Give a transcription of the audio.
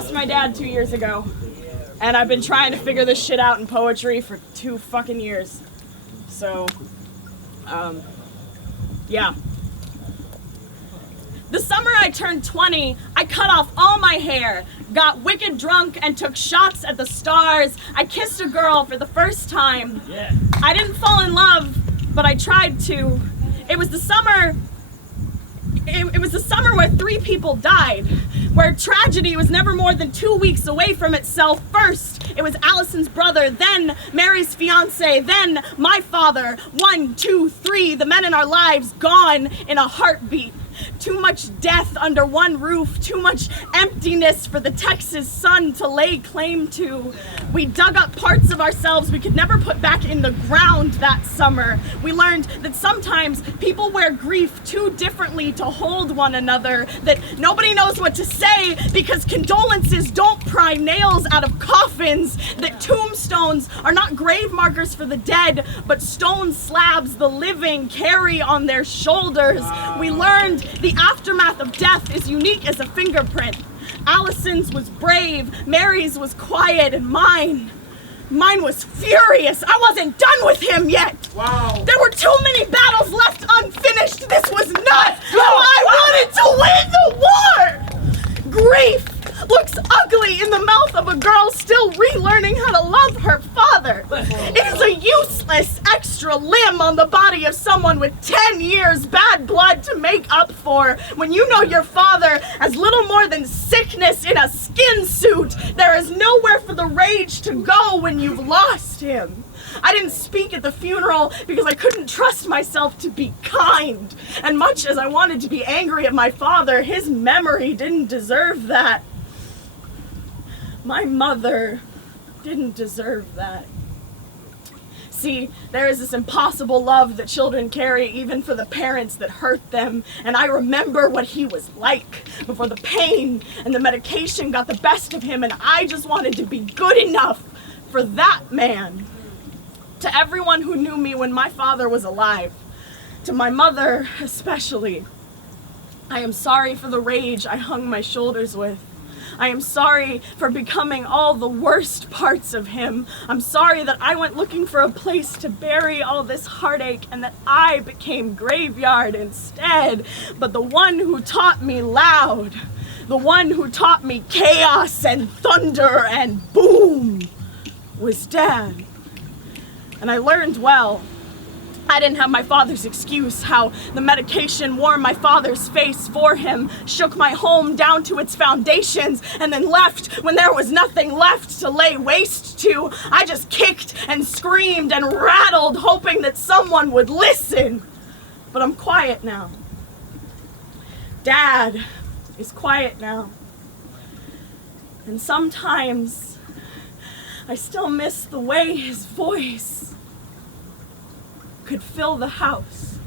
lost my dad 2 years ago, and I've been trying to figure this shit out in poetry for 2 fucking years. So, yeah. The summer I turned 20, I cut off all my hair, got wicked drunk, and took shots at the stars. I kissed a girl for the first time. Yeah. I didn't fall in love, but I tried to. It was the summer where 3 people died, where tragedy was never more than 2 weeks away from itself. First, it was Allison's brother, then Mary's fiance, then my father. 1, 2, 3, the men in our lives gone in a heartbeat. Too much death under one roof, too much emptiness for the Texas sun to lay claim to. We dug up parts of ourselves we could never put back in the ground that summer. We learned that sometimes people wear grief too differently to hold one another, that nobody knows what to say because condolences don't pry nails out of coffins, that tombstones are not grave markers for the dead, but stone slabs the living carry on their shoulders. We learned the aftermath of death is unique as a fingerprint. Allison's was brave, Mary's was quiet, and mine was furious. I wasn't done with him yet. Wow. There were too many battles left unfinished. This was not how I wanted to win the war. Grief looks ugly in the mouth of a girl still relearning how to love her father. It is a useless extra limb on the body of someone with 10 years bad blood to make up for. When you know your father as little more than sickness in a skin suit, there is nowhere for the rage to go when you've lost him. I didn't speak at the funeral because I couldn't trust myself to be kind. And much as I wanted to be angry at my father, his memory didn't deserve that. My mother didn't deserve that. See, there is this impossible love that children carry even for the parents that hurt them. And I remember what he was like before the pain and the medication got the best of him, and I just wanted to be good enough for that man. To everyone who knew me when my father was alive, to my mother especially, I am sorry for the rage I hung my shoulders with. I am sorry for becoming all the worst parts of him. I'm sorry that I went looking for a place to bury all this heartache and that I became graveyard instead. But the one who taught me loud, the one who taught me chaos and thunder and boom, was Dad. And I learned well. I didn't have my father's excuse, how the medication warmed my father's face for him, shook my home down to its foundations, and then left when there was nothing left to lay waste to. I just kicked and screamed and rattled, hoping that someone would listen. But I'm quiet now. Dad is quiet now. And sometimes I still miss the way his voice could fill the house.